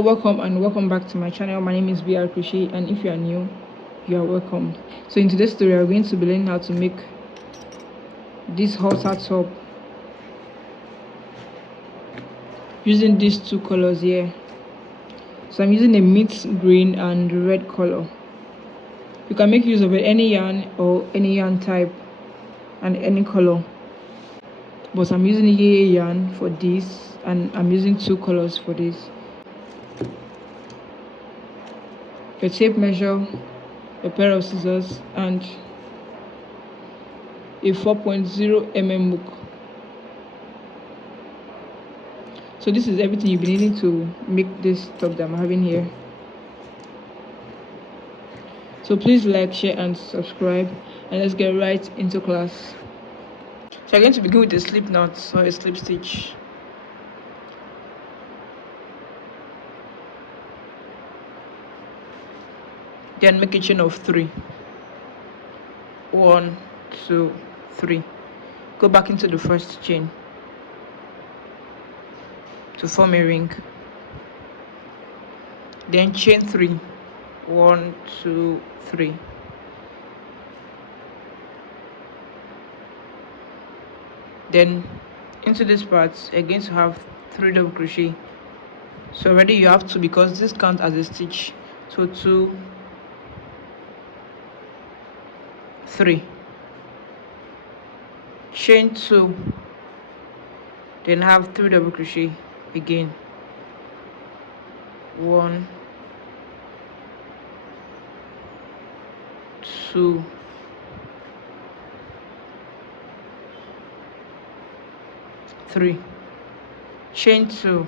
Hello, welcome and welcome back to my channel. My name is Crochet, and if you are new, you are welcome. So in today's tutorial, we're going to be learning how to make this halter top using these two colors here. So I'm using a mint green and red color. You can make use of any yarn or any yarn type and any color, but I'm using yay yarn for this, and I'm using two colors for this. A tape measure, a pair of scissors, and a 4.0 mm hook. So this is everything you'll be needing to make this top that I'm having here. So please like, share and subscribe, and let's get right into class. So I'm going to begin with a slip knot or a slip stitch. Then make a chain of 3. 1, 2, 3. Go back into the first chain to form a ring. Then chain 3. 1, 2, 3. Then into this part you're going to have 3 double crochet. So already you have 2 because this counts as a stitch. So 2, 3. Chain 2, then have 3 double crochet again. 1, 2, 3. Chain 2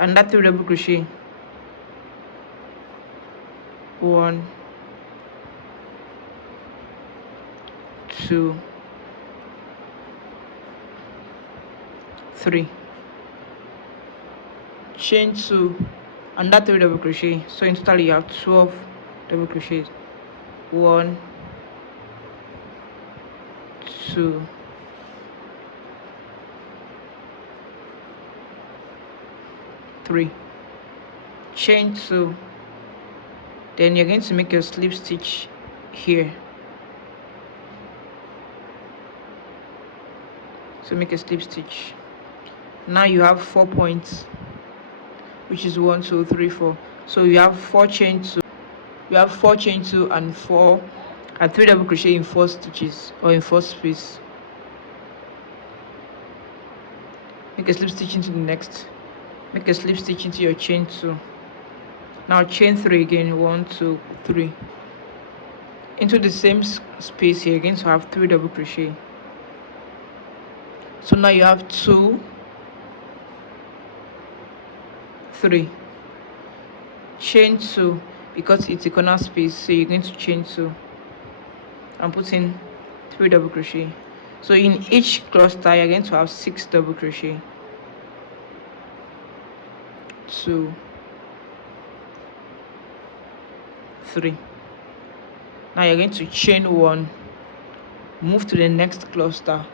and that 3 double crochet. 1, 2, 3. Chain 2 and that 3 double crochet. So in total you have 12 double crochets. 1, 2, 3. Chain 2. Then you're going to make your slip stitch here. So make a slip stitch. Now you have 4 points, which is 1, 2, 3, 4. So you have 4 chain 2. You have 4 chain 2 and 4 and 3 double crochet in 4 stitches or in 4 space. Make a slip stitch into the next. Make a slip stitch into your chain 2. Now chain 3 again. 1, 2, 3. Into the same space here, you're going to have 3 double crochet. So now you have 2, 3. Chain 2 because it's a corner space, so you're going to chain 2 and put in 3 double crochet. So in each cluster you're going to have 6 double crochet. 2, 3. Now you're going to chain 1, move to the next cluster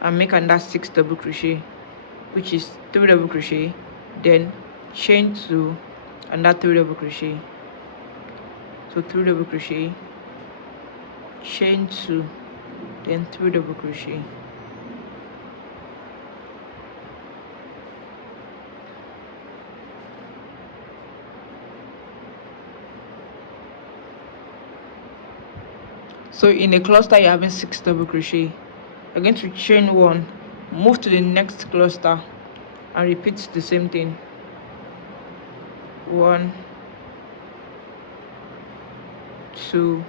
and make another 6 double crochet, which is 3 double crochet, then chain 2 and that 3 double crochet. So 3 double crochet, chain 2, then 3 double crochet. So in a cluster you're having 6 double crochet. You're going to chain 1, move to the next cluster and repeat the same thing. 1, 2,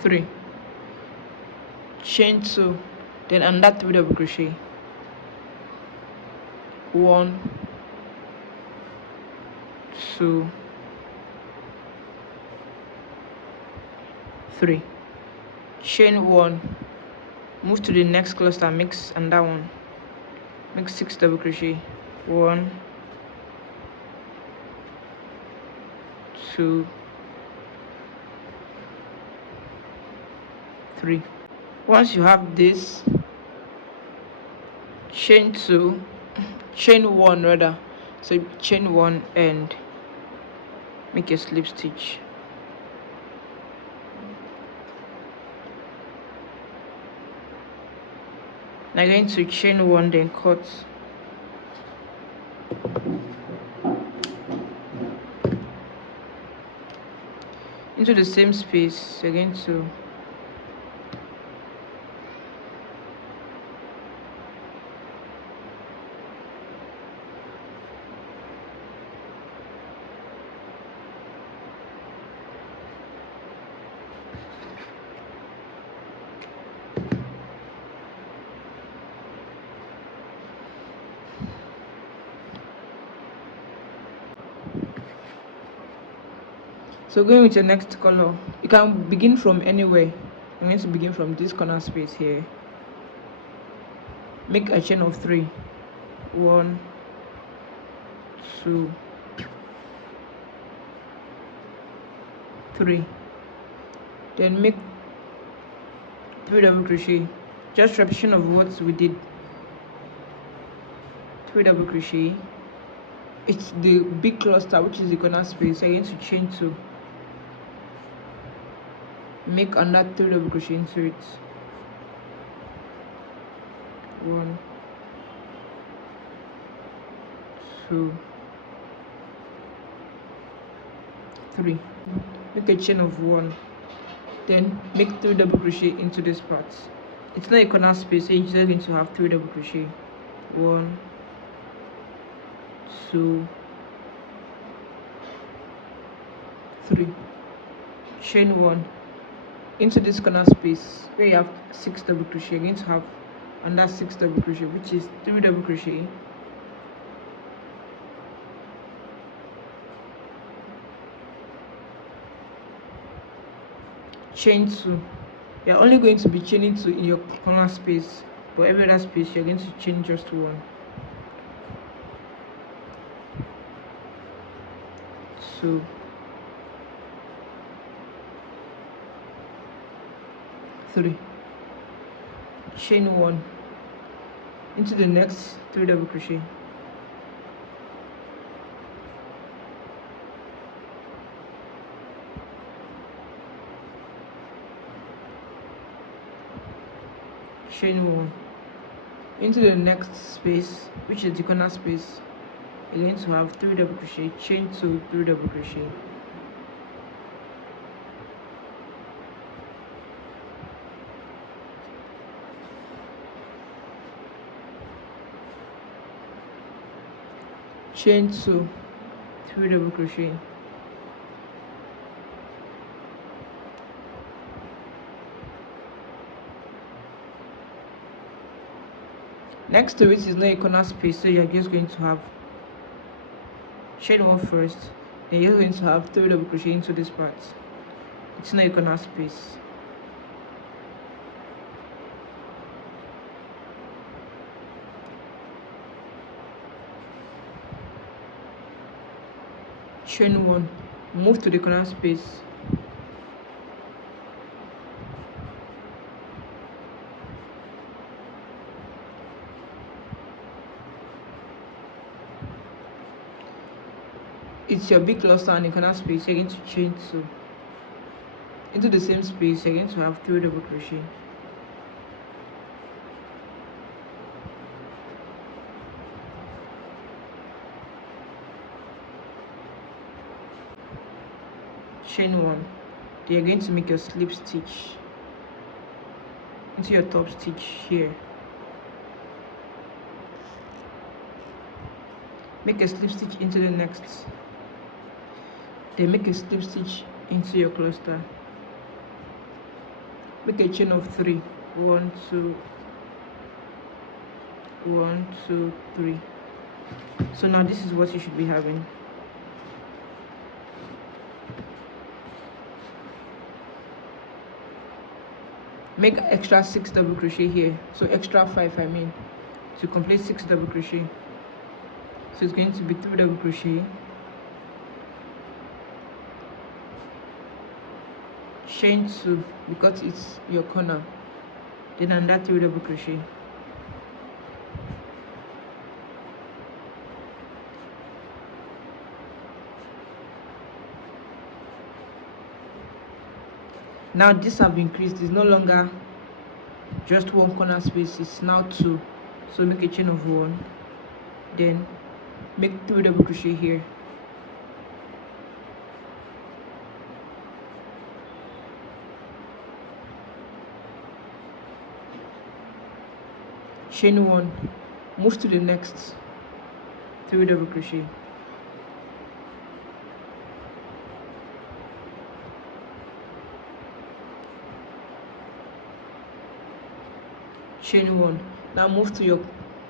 3. Chain 2, then another 3 double crochet. 1, 2, 3. Chain 1, move to the next cluster, mix another one. Make 6 double crochet. 1, 2, 3. Once you have this, chain 2, chain 1 rather, so chain 1 and make a slip stitch. Now going to chain 1, then cut. Into the same space, you're going to so going with your next color, you can begin from anywhere. I'm going to begin from this corner space here. Make a chain of 3. 1, 2, 3. Then make 3 double crochet. Just repetition of what we did. 3 double crochet. It's the big cluster, which is the corner space. I'm going to chain 2. Make another 3 double crochet into it. 1, 2, 3. Make a chain of 1. Then make 3 double crochet into this part. It's not a corner space, so you're just going to have 3 double crochet. 1, 2, 3. Chain 1 into this corner space where you have 6 double crochet. You're going to have another 6 double crochet, which is 3 double crochet. Chain 2. You're only going to be chaining 2 in your corner space, but every other space you're going to chain just 1. 2, 3. Chain 1 into the next 3 double crochet. Chain 1 into the next space, which is the corner space. You're going to have 3 double crochet, chain 2, 3 double crochet. Chain 2, 3 double crochet. Next to it is not a corner space, so you're just going to have chain 1 first, then you're going to have 3 double crochet into this part. It's not a corner space. Chain 1, move to the corner space. It's your big cluster and the corner space. You're going to chain 2 into the same space. You're going to have 3 double crochet. Chain 1, then you're going to make your slip stitch into your top stitch here. Make a slip stitch into the next, then make a slip stitch into your cluster. Make a chain of 3. 1, 2, 1, 2, 3. So now this is what you should be having. Make extra 6 double crochet here, so extra 5 I mean, to complete 6 double crochet. So it's going to be 3 double crochet, chain 2 because it's your corner, then another 3 double crochet. Now this have increased, it's no longer just one corner space, it's now two. So make a chain of one, then make 3 double crochet here, chain one, move to the next, 3 double crochet, chain one. Now move to your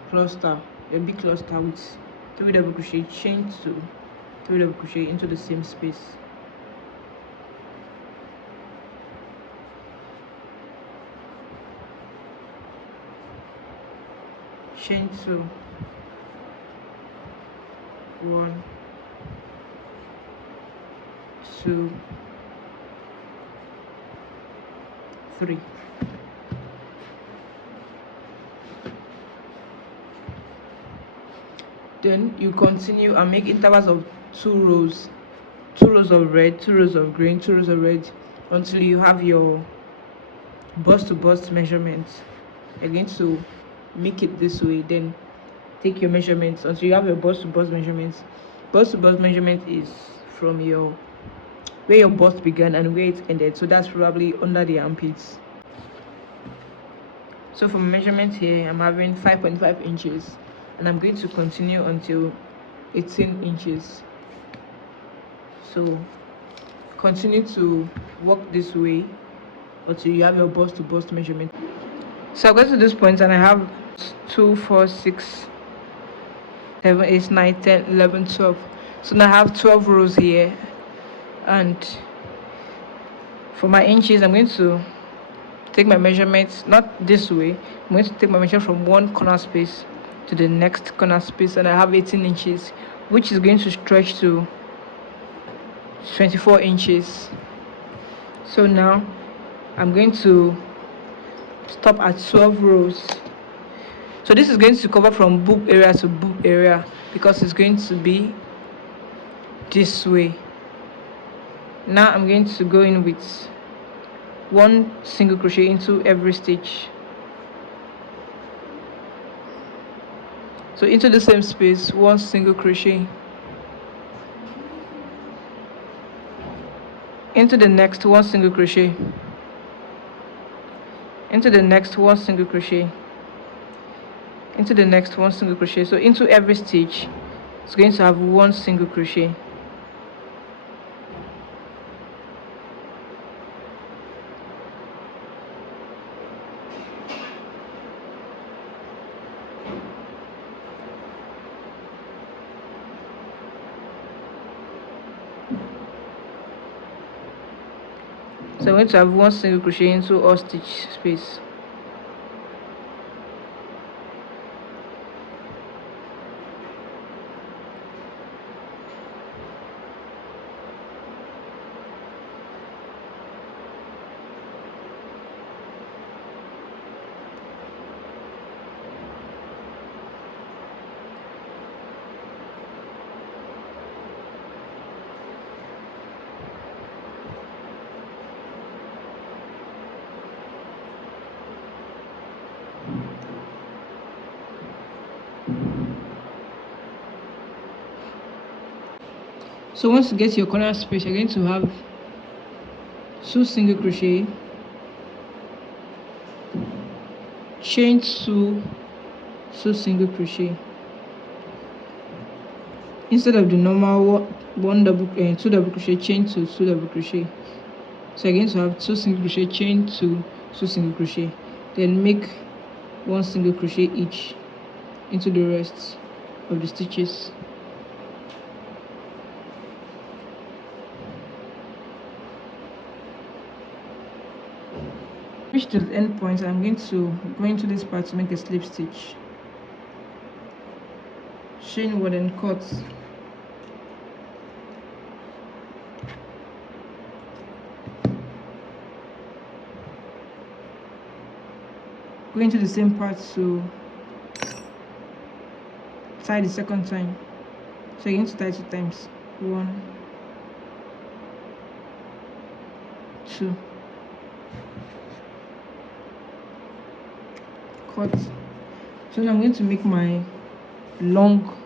cluster, your big cluster, with 3 double crochet, chain 2, 3 double crochet into the same space, chain 2, 1, 2, 3. Then you continue and make intervals of 2 rows, 2 rows of red, 2 rows of green, 2 rows of red, until you have your bust to bust measurements. You're going to make it this way, then take your measurements until you have your bust to bust measurements. Bust to bust measurement is from your where your bust began and where it ended, so that's probably under the armpits. So for measurement here, I'm having 5.5 inches, and I'm going to continue until 18 inches. So continue to work this way until you have your bust to bust measurement. So I go to this point and I have 2, 4, 6, 7, 8, 9, 10, 11, 12. So now I have 12 rows here, and for my inches I'm going to take my measurements not this way. I'm going to take my measurement from one corner space to the next corner space, and I have 18 inches, which is going to stretch to 24 inches. So now I'm going to stop at 12 rows. So this is going to cover from boob area to boob area, because it's going to be this way. Now I'm going to go in with 1 single crochet into every stitch. So into the same space, 1 single crochet, into the next 1 single crochet, into the next 1 single crochet, into the next 1 single crochet. So into every stitch it's going to have 1 single crochet. So I'm going to have 1 single crochet into all stitch space. So once you get your corner space, you're going to have 2 single crochet, chain 2, 2 single crochet instead of the normal 2 double crochet, chain 2, 2 double crochet. So you're going to have 2 single crochet, chain 2, 2 single crochet, then make 1 single crochet each into the rest of the stitches. Reach to the end point, I'm going to go into this part to make a slip stitch, chain 1 and cut. Go into the same part to tie the second time. So you're going to tie 2 times, 1, 2. cut. So now I'm going to make my long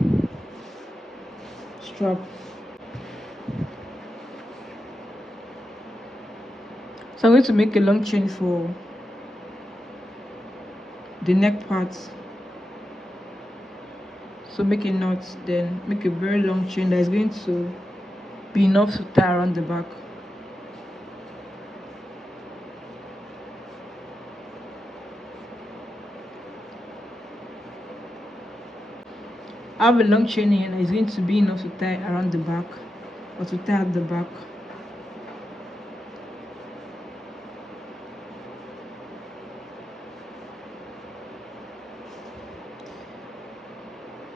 strap. So I'm going to make a long chain for the neck part. So make a knot, then make a very long chain that is going to be enough to tie around the back. I have a long chain here that is going to be enough to tie around the back or to tie at the back.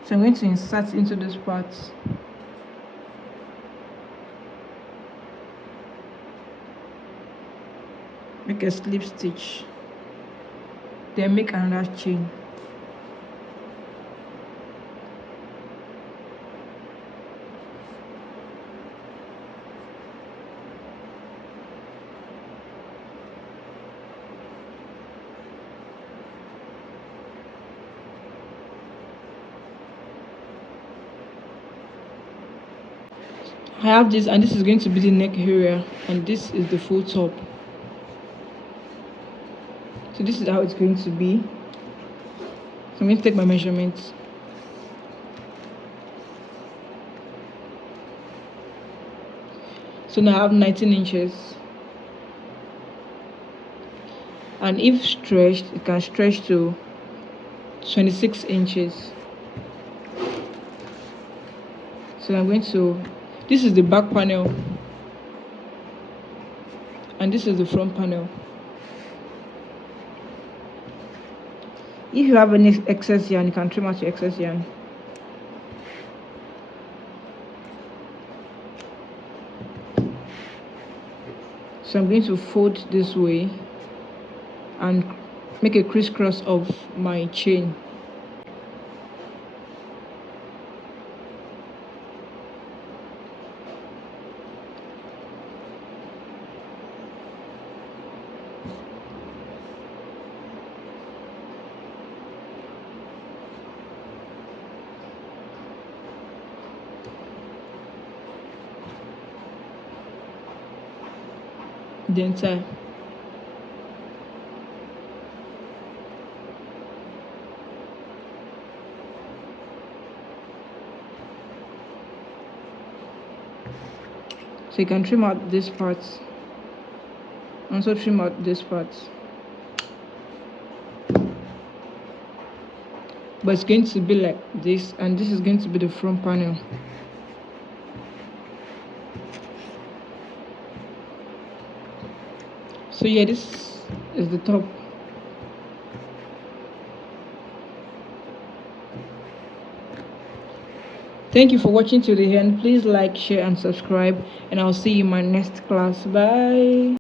So I'm going to insert into this part. Make a slip stitch, then make another chain. I have this, and this is going to be the neck area, and this is the full top. So this is how it's going to be. So I'm going to take my measurements. So now I have 19 inches. And if stretched, it can stretch to 26 inches. So I'm going to, this is the back panel, and this is the front panel. If you have any excess yarn, you can trim out your excess yarn. So I'm going to fold this way and make a crisscross of my chain. Then tie. So you can trim out this part, also trim out this part. But it's going to be like this, and this is going to be the front panel. So yeah, this is the top. Thank you for watching till the end. Please like, share and subscribe, and I'll see you in my next class. Bye.